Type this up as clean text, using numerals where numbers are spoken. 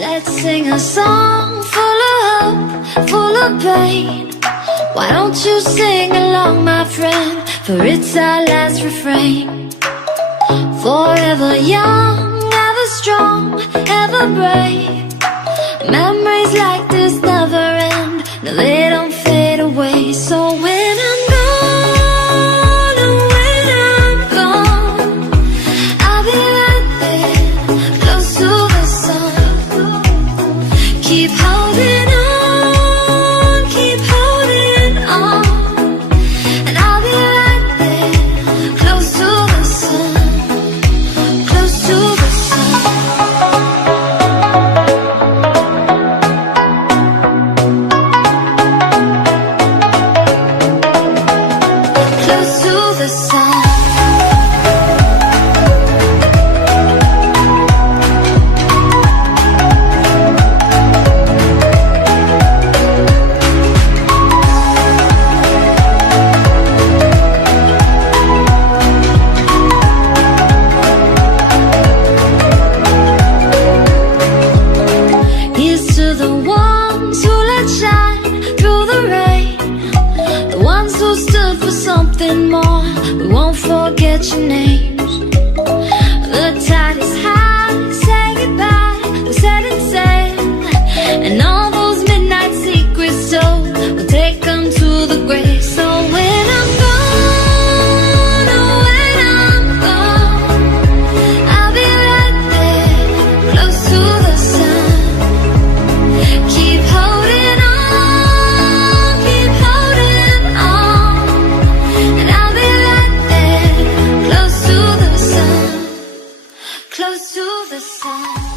Let's sing a song full of hope, full of pain. Why don't you sing along, my friend, for it's our last refrain. Forever young, ever strong, ever brave. Memories like this never end, no, they don't fade away. So when I'm gone, and when I'm gone, I'll be right there, close to the sun. Keep holding on, keep holding on, and I'll be right there, close to the sun, close to the sun. Close to the sun. Here's to the ones who let shine through the rain, the ones who stood for something more. We won't forget your names. The tide is high, say goodbye, we're setting sail, and all those midnight secrets told, we'll take them to the grave. So when I'm gone, oh, when I'm gone, I'll be right there, close to the sun. Keep holding on, keep holding on, and I'll be right there, close to the sun, close to the sun.